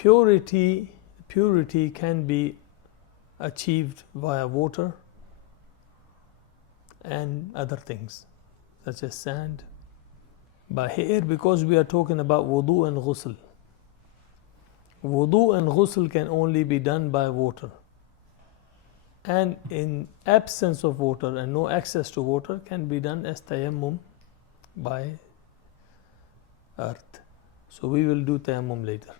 purity can be achieved via water and other things such as sand. But here, because we are talking about wudu and ghusl, wudu and ghusl can only be done by water, and in absence of water and no access to water can be done as tayammum by earth. So we will do tayammum later.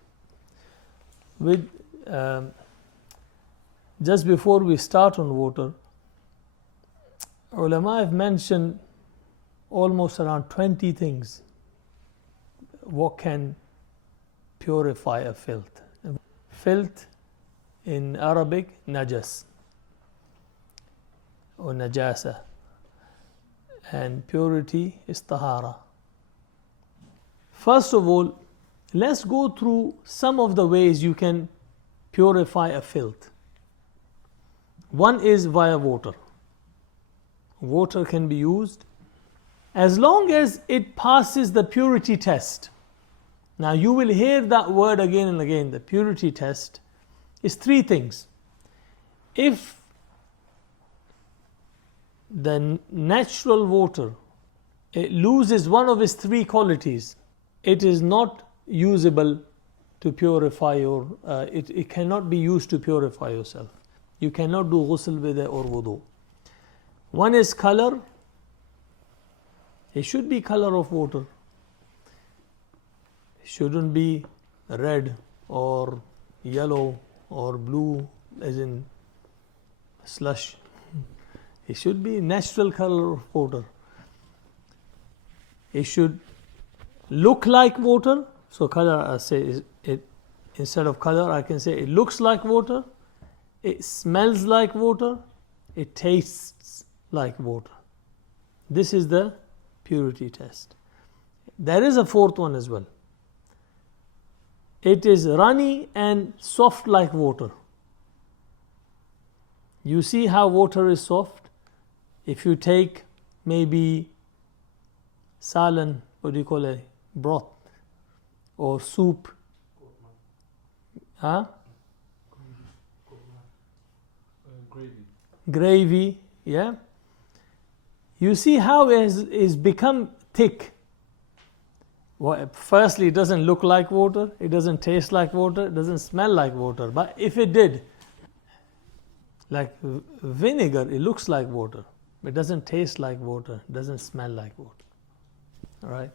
With just before we start on water, ulama have mentioned almost around 20 things what can purify a filth. Filth in Arabic, najas or najasa, and purity is tahara. First of all, let's go through some of the ways you can purify a filth. One is via water. Water can be used as long as it passes the purity test. Now you will hear that word again and again. The purity test is three things. If the natural water, it loses one of its three qualities, it is not usable to purify your, it cannot be used to purify yourself. You cannot do ghusl with it or wudu. One is color. It should be color of water. It shouldn't be red or yellow or blue as in slush. It should be natural color of water. It should look like water. So color, I say is it, instead of color I can say it looks like water, it smells like water, it tastes like water. This is the purity test. There is a fourth one as well. It is runny and soft like water. You see how water is soft? If you take maybe salan, what do you call it, broth or soup, gravy, yeah. You see how it is become thick. Well, firstly, it doesn't look like water, it doesn't taste like water, it doesn't smell like water. But if it did, like vinegar, it looks like water, it doesn't taste like water, it doesn't smell like water. All right.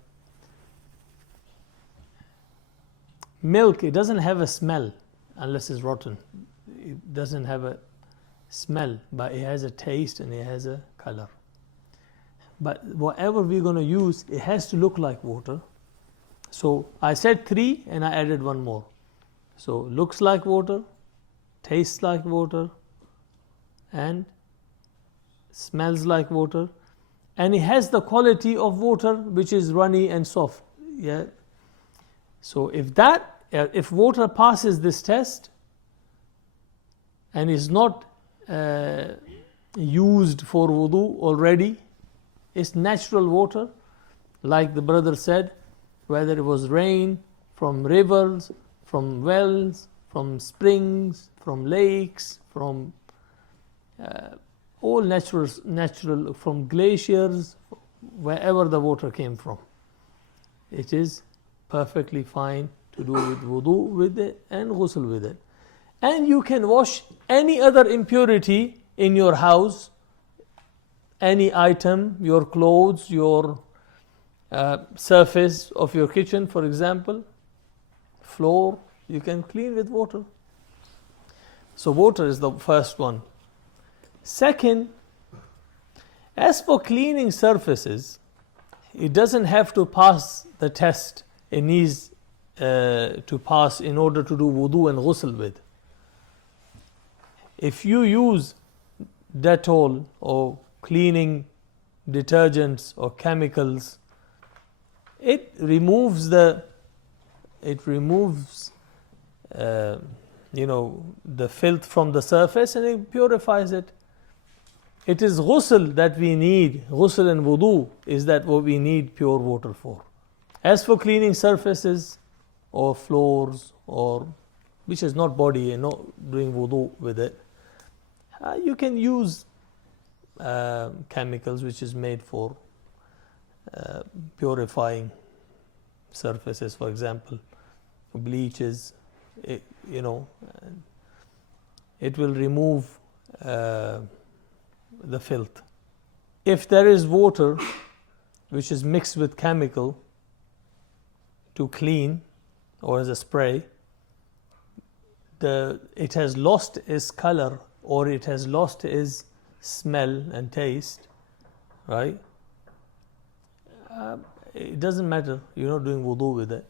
Milk, it doesn't have a smell unless it's rotten. It doesn't have a smell, but it has a taste and it has a color. But whatever we're going to use, it has to look like water. So I said three and I added one more. So looks like water, tastes like water, and smells like water, and it has the quality of water which is runny and soft. Yeah. So if water passes this test and is not used for wudu already, it's natural water, like the brother said, whether it was rain from rivers, from wells, from springs, from lakes, from all natural, from glaciers, wherever the water came from. It is perfectly fine to do with wudu with it and ghusl with it. And you can wash any other impurity in your house, any item, your clothes, your surface of your kitchen, for example, floor, you can clean with water. So water is the first one. Second, as for cleaning surfaces, it doesn't have to pass the test it needs to pass in order to do wudu and ghusl with. If you use Dettol or cleaning detergents or chemicals, it removes the filth from the surface and it purifies it. It is ghusl that we need, ghusl and wudu is that what we need pure water for. As for cleaning surfaces or floors or which is not body, you're not doing wudu with it, you can use chemicals which is made for purifying surfaces, for example, bleaches, it will remove the filth. If there is water which is mixed with chemical to clean or as a spray, it has lost its color or it has lost its smell and taste, right? It doesn't matter, you're not doing wudu with it.